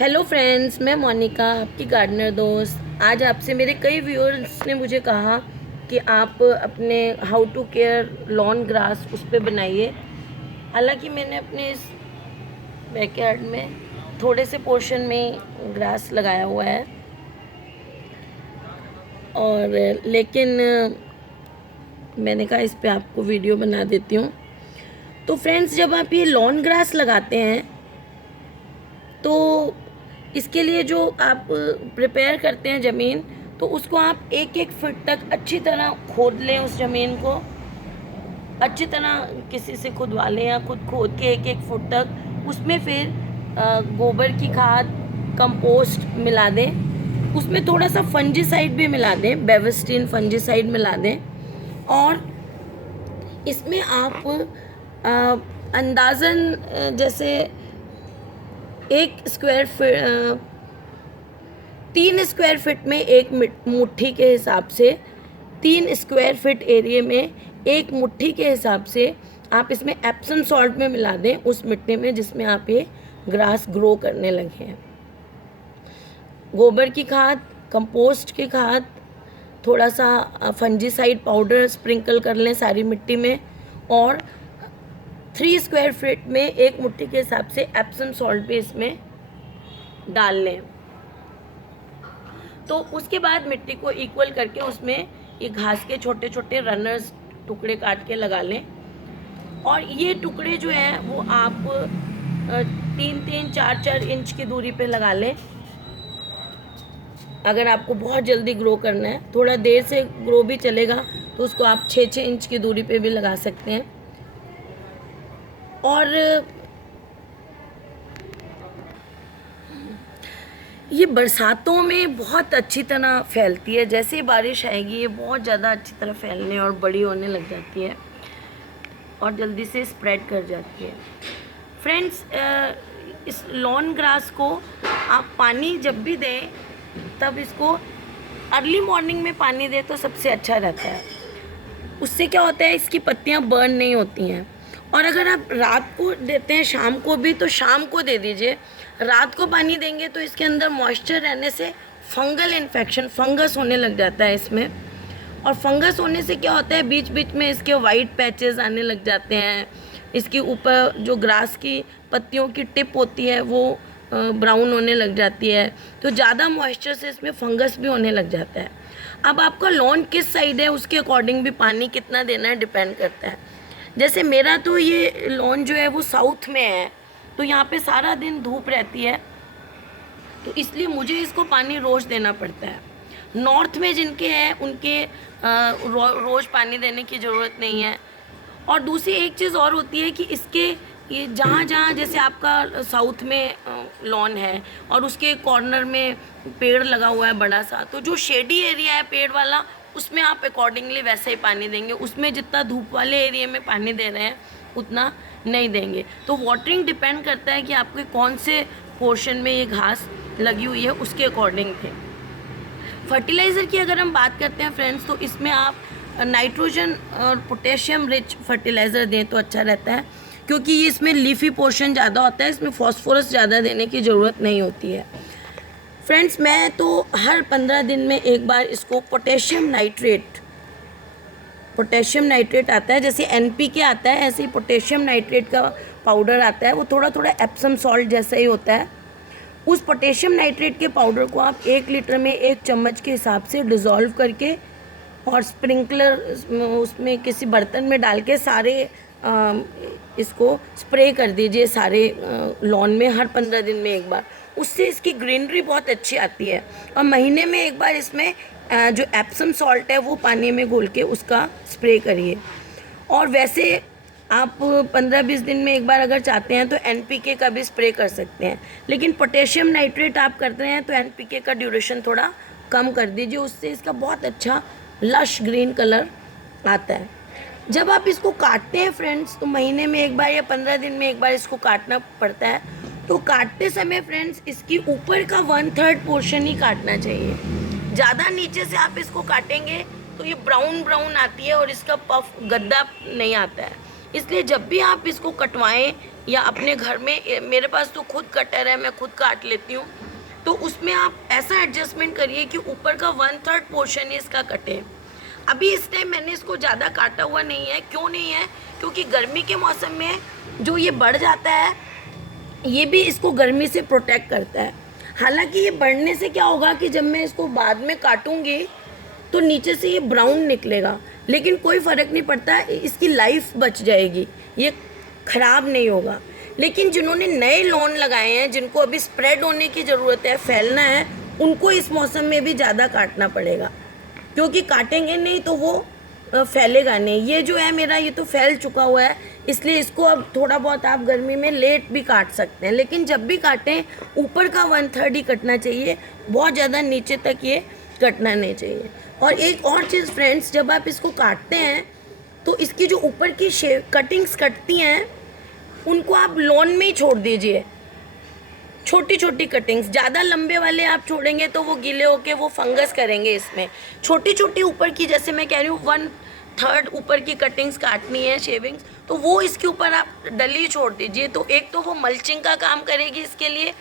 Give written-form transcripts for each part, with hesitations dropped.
Hello friends, मैं मोनिका, आपकी gardener दोस्त। आज आपसे मेरे कई व्यूअर्स ने मुझे कहा कि आप अपने how to care lawn grass उस पर बनाइए। हालांकि मैंने अपने इस बैकयार्ड में थोड़े से पोर्शन में ग्रास लगाया हुआ है, और लेकिन मैंने कहा इस पे आपको वीडियो बना देती हूँ। तो फ्रेंड्स, जब आप ये लॉन ग्रास लगाते हैं तो इसके लिए जो आप प्रिपेयर करते हैं ज़मीन, तो उसको आप एक एक फीट तक अच्छी तरह खोद लें। उस ज़मीन को अच्छी तरह किसी से खुदवा लें या खुद खोद के एक एक फुट तक उसमें फिर गोबर की खाद, कंपोस्ट मिला दें। उसमें थोड़ा सा फंजीसाइड भी मिला दें, बेविस्टिन फंजीसाइड मिला दें। और इसमें आप अंदाज़न जैसे 3 स्क्वायर फिट में एक मुट्ठी के हिसाब से, 3 स्क्वायर फिट एरिया में एक मुट्ठी के हिसाब से आप इसमें एप्सम सॉल्ट में मिला दें, उस मिट्टी में जिसमें आप ये ग्रास ग्रो करने लगे हैं। गोबर की खाद, कंपोस्ट की खाद, थोड़ा सा फंजीसाइड पाउडर स्प्रिंकल कर लें सारी मिट्टी में, और 3 स्क्वायर फीट में एक मुट्ठी के हिसाब से एप्सम सॉल्ट भी इसमें डाल लें। तो उसके बाद मिट्टी को इक्वल करके उसमें ये घास के छोटे छोटे रनर्स टुकड़े काट के लगा लें। और ये टुकड़े जो हैं वो आप 3-3, 4-4 इंच की दूरी पे लगा लें। अगर आपको बहुत जल्दी ग्रो करना है, थोड़ा देर से ग्रो भी चलेगा, तो उसको आप 6-6 इंच की दूरी पे भी लगा सकते हैं। और ये बरसातों में बहुत अच्छी तरह फैलती है। जैसे ही बारिश आएगी ये बहुत ज़्यादा अच्छी तरह फैलने और बड़ी होने लग जाती है और जल्दी से स्प्रेड कर जाती है। फ्रेंड्स, इस लॉन ग्रास को आप पानी जब भी दें तब इसको अर्ली मॉर्निंग में पानी दें तो सबसे अच्छा रहता है। उससे क्या होता है, इसकी पत्तियां बर्न नहीं होती हैं। और अगर आप रात को देते हैं, शाम को भी, तो शाम को दे दीजिए। रात को पानी देंगे तो इसके अंदर मॉइस्चर रहने से फंगल इन्फेक्शन, फंगस होने लग जाता है इसमें। और फंगस होने से क्या होता है, बीच बीच में इसके वाइट पैचेस आने लग जाते हैं। इसके ऊपर जो ग्रास की पत्तियों की टिप होती है वो ब्राउन होने लग जाती है। तो ज़्यादा मॉइस्चर से इसमें फंगस भी होने लग जाता है। अब आपका लॉन किस साइड है उसके अकॉर्डिंग भी पानी कितना देना है डिपेंड करता है। जैसे मेरा तो ये लॉन जो है वो साउथ में है, तो यहाँ पे सारा दिन धूप रहती है, तो इसलिए मुझे इसको पानी रोज़ देना पड़ता है। नॉर्थ में जिनके हैं उनके रोज़ पानी देने की ज़रूरत नहीं है। और दूसरी एक चीज़ और होती है कि इसके ये जहाँ जहाँ, जैसे आपका साउथ में लॉन है और उसके कॉर्नर में पेड़ लगा हुआ है बड़ा सा, तो जो शेडी एरिया है पेड़ वाला, उसमें आप अकॉर्डिंगली वैसे ही पानी देंगे। उसमें जितना धूप वाले एरिया में पानी दे रहे हैं उतना नहीं देंगे। तो वाटरिंग डिपेंड करता है कि आपके कौन से पोर्शन में ये घास लगी हुई है, उसके अकॉर्डिंग थे। फर्टिलाइज़र की अगर हम बात करते हैं फ्रेंड्स, तो इसमें आप नाइट्रोजन और पोटेशियम रिच फर्टिलाइज़र दें तो अच्छा रहता है, क्योंकि ये इसमें लीफी पोर्शन ज़्यादा होता है, इसमें फॉस्फोरस ज़्यादा देने की ज़रूरत नहीं होती है। फ्रेंड्स, मैं तो हर 15 दिन में एक बार इसको पोटेशियम नाइट्रेट आता है, जैसे NPK आता है ऐसे ही पोटेशियम नाइट्रेट का पाउडर आता है। वो थोड़ा थोड़ा एप्सम सॉल्ट जैसा ही होता है। उस पोटेशियम नाइट्रेट के पाउडर को आप 1 लीटर में 1 चम्मच के हिसाब से डिज़ोल्व करके और स्प्रिंकलर उसमें किसी बर्तन में डाल के सारे इसको स्प्रे कर दीजिए सारे लॉन में हर 15 दिन में एक बार। उससे इसकी ग्रीनरी बहुत अच्छी आती है। और महीने में एक बार इसमें जो एप्सम सॉल्ट है वो पानी में घोल के उसका स्प्रे करिए। और वैसे आप 15-20 दिन में एक बार अगर चाहते हैं तो NPK का भी स्प्रे कर सकते हैं, लेकिन पोटेशियम नाइट्रेट आप करते हैं तो NPK का ड्यूरेशन थोड़ा कम कर दीजिए। उससे इसका बहुत अच्छा लश ग्रीन कलर आता है। जब आप इसको काटते हैं फ्रेंड्स, तो महीने में एक बार या 15 दिन में एक बार इसको काटना पड़ता है। तो काटते समय फ्रेंड्स इसकी ऊपर का 1/3 पोर्शन ही काटना चाहिए। ज़्यादा नीचे से आप इसको काटेंगे तो ये ब्राउन आती है और इसका पफ गद्दा नहीं आता है। इसलिए जब भी आप इसको कटवाएं या अपने घर में, मेरे पास तो खुद कटर है, मैं खुद काट लेती हूँ, तो उसमें आप ऐसा एडजस्टमेंट करिए कि ऊपर का 1/3 पोर्शन ही इसका कटे। अभी इस टाइम मैंने इसको ज़्यादा काटा हुआ नहीं है। क्यों नहीं है? क्योंकि गर्मी के मौसम में जो ये बढ़ जाता है, ये भी इसको गर्मी से प्रोटेक्ट करता है। हालांकि ये बढ़ने से क्या होगा कि जब मैं इसको बाद में काटूंगी तो नीचे से ये ब्राउन निकलेगा, लेकिन कोई फ़र्क नहीं पड़ता, इसकी लाइफ बच जाएगी, ये ख़राब नहीं होगा। लेकिन जिन्होंने नए लॉन लगाए हैं, जिनको अभी स्प्रेड होने की ज़रूरत है, फैलना है, उनको इस मौसम में भी ज़्यादा काटना पड़ेगा, क्योंकि काटेंगे नहीं तो वो फैलेगा नहीं। ये जो है मेरा, ये तो फैल चुका हुआ है, इसलिए इसको अब थोड़ा बहुत आप गर्मी में लेट भी काट सकते हैं, लेकिन जब भी काटें ऊपर का 1/3 ही कटना चाहिए, बहुत ज़्यादा नीचे तक ये कटना नहीं चाहिए। और एक और चीज़ फ्रेंड्स, जब आप इसको काटते हैं तो इसकी जो ऊपर की कटिंग्स कटती हैं, उनको आप लॉन में ही छोड़ दीजिए, छोटी छोटी कटिंग्स। ज़्यादा लंबे वाले आप छोड़ेंगे तो वो गीले होके वो फंगस करेंगे इसमें। छोटी छोटी ऊपर की, जैसे मैं कह रही हूँ 1/3 ऊपर की कटिंग्स काटनी है, शेविंग्स, तो वो इसके ऊपर आप डली छोड़ दीजिए। तो एक तो वो मल्चिंग का काम करेगी इसके लिए,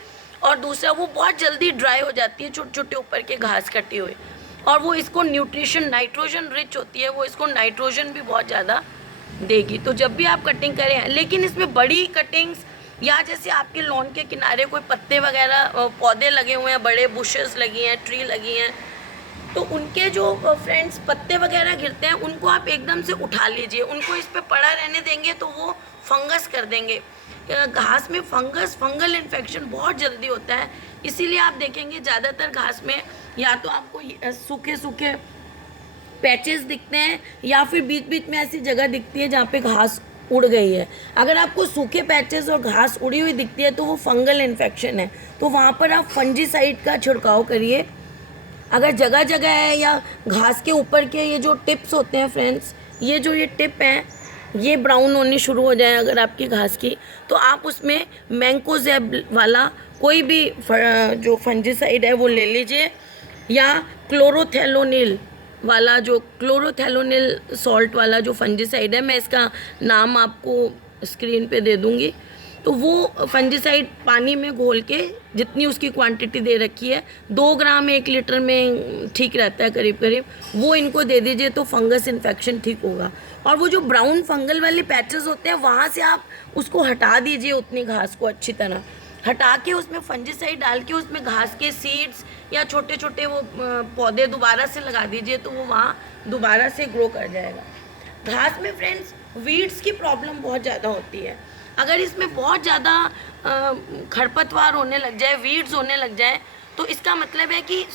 और दूसरा वो बहुत जल्दी ड्राई हो जाती है, छोटे छोटे ऊपर के घास कटे हुए, और वो इसको न्यूट्रिशन, नाइट्रोजन रिच होती है, वो इसको नाइट्रोजन भी बहुत ज़्यादा देगी। तो जब भी आप कटिंग करें, लेकिन इसमें बड़ी कटिंग्स, या जैसे आपके लॉन के किनारे कोई पत्ते वगैरह पौधे लगे हुए हैं, बड़े बुशेस लगी हैं, ट्री लगी हैं, तो उनके जो फ्रेंड्स पत्ते वगैरह गिरते हैं, उनको आप एकदम से उठा लीजिए। उनको इस पे पड़ा रहने देंगे तो वो फंगस कर देंगे। घास में फंगल इन्फेक्शन बहुत जल्दी होता है, इसीलिए आप देखेंगे ज़्यादातर घास में या तो आपको सूखे सूखे पैचेस दिखते हैं, या फिर बीच बीच में ऐसी जगह दिखती है जहाँ पे घास उड़ गई है। अगर आपको सूखे पैचेस और घास उड़ी हुई दिखती है तो वो फंगल इन्फेक्शन है, तो वहाँ पर आप फंजीसाइड का छिड़काव करिए। अगर जगह जगह है या घास के ऊपर के ये जो टिप्स होते हैं फ्रेंड्स, ये जो ये टिप हैं, ये ब्राउन होनी शुरू हो जाए अगर आपकी घास की, तो आप उसमें मैंकोजेब वाला कोई भी जो फंजीसाइड है वो ले लीजिए, या क्लोरोथेलोनिल वाला, जो क्लोरोथेलोनिल सॉल्ट वाला जो फंजीसाइड है, मैं इसका नाम आपको स्क्रीन पे दे दूँगी। तो वो फंजीसाइड पानी में घोल के, जितनी उसकी क्वांटिटी दे रखी है, 2 ग्राम 1 लीटर में ठीक रहता है करीब करीब, वो इनको दे दीजिए तो फंगस इन्फेक्शन ठीक होगा। और वो जो ब्राउन फंगल वाले पैचेस होते हैं, वहाँ से आप उसको हटा दीजिए, उतनी घास को अच्छी तरह हटा के उसमें फंजीसाइड डाल के उसमें घास के सीड्स या छोटे छोटे वो पौधे दोबारा से लगा दीजिए, तो वो वहाँ दोबारा से ग्रो कर जाएगा। घास में फ्रेंड्स वीड्स की प्रॉब्लम बहुत ज़्यादा होती है। अगर इसमें बहुत ज़्यादा खरपतवार होने लग जाए, वीड्स होने लग जाए, तो इसका मतलब है कि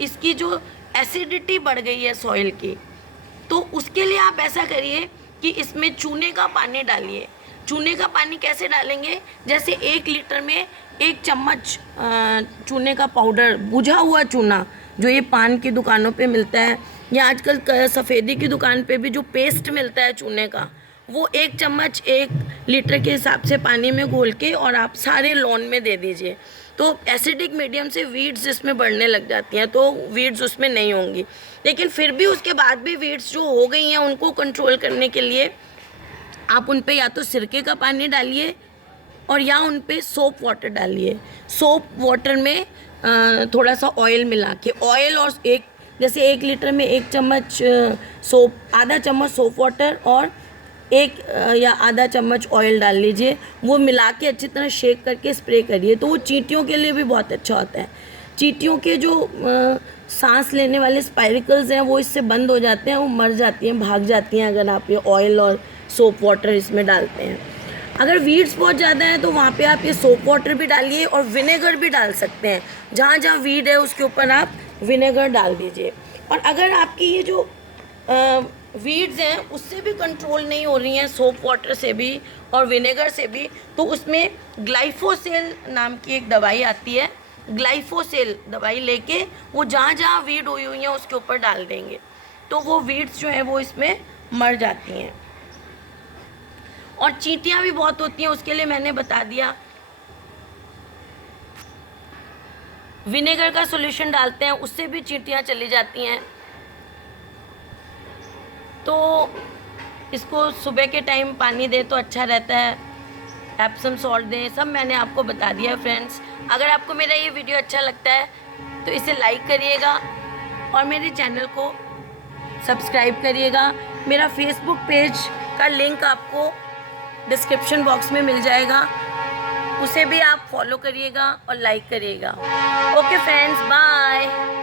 इसकी जो एसिडिटी बढ़ गई है सॉइल की। तो उसके लिए आप ऐसा करिए कि इसमें चूने का पानी डालिए। चूने का पानी कैसे डालेंगे? जैसे 1 लीटर में 1 चम्मच चूने का पाउडर, बुझा हुआ चूना, जो ये पान की दुकानों पे मिलता है, या आजकल सफ़ेदी की दुकान पे भी जो पेस्ट मिलता है चूने का, वो 1 चम्मच 1 लीटर के हिसाब से पानी में घोल के और आप सारे लॉन में दे दीजिए। तो एसिडिक मीडियम से वीड्स इसमें बढ़ने लग जाती हैं, तो वीड्स उसमें नहीं होंगी। लेकिन फिर भी उसके बाद भी वीड्स जो हो गई हैं, उनको कंट्रोल करने के लिए आप उन पे या तो सिरके का पानी डालिए, और या उन पे सोप वाटर डालिए। सोप वाटर में थोड़ा सा ऑयल मिला के, ऑयल और जैसे 1 लीटर में 1 चम्मच सोप, आधा चम्मच सोप वाटर और 1 या आधा चम्मच ऑयल डाल लीजिए। वो मिला के अच्छी तरह शेक करके स्प्रे करिए, तो वो चींटियों के लिए भी बहुत अच्छा होता है। चींटियों के जो सांस लेने वाले स्पाइरिकल्स हैं, वो इससे बंद हो जाते हैं, वो मर जाती हैं, भाग जाती हैं, अगर आप ये ऑयल और सोप वाटर इसमें डालते हैं। अगर वीड्स बहुत ज़्यादा हैं तो वहाँ पे आप ये सोप वाटर भी डालिए, और विनेगर भी डाल सकते हैं। जहाँ जहाँ वीड है उसके ऊपर आप विनेगर डाल दीजिए। और अगर आपकी ये जो वीड्स हैं उससे भी कंट्रोल नहीं हो रही हैं, सोप वाटर से भी और विनेगर से भी, तो उसमें ग्लाइफोसेल नाम की एक दवाई आती है। ग्लाइफोसेल दवाई लेके वो जहाँ जहाँ वीड हुई हुई हैं उसके ऊपर डाल देंगे, तो वो वीड्स जो हैं वो इसमें मर जाती हैं। और चींटियाँ भी बहुत होती हैं, उसके लिए मैंने बता दिया। विनेगर का सॉल्यूशन डालते हैं, उससे भी चींटियाँ चली जाती हैं। तो इसको सुबह के टाइम पानी दे तो अच्छा रहता है। एप्सम सॉल्ट दें, सब मैंने आपको बता दिया फ्रेंड्स। अगर आपको मेरा ये वीडियो अच्छा लगता है तो इसे लाइक करिएगा और मेरे चैनल को सब्सक्राइब करिएगा। मेरा फेसबुक पेज का लिंक आपको डिस्क्रिप्शन बॉक्स में मिल जाएगा, उसे भी आप फॉलो करिएगा और लाइक करिएगा। Okay friends, bye.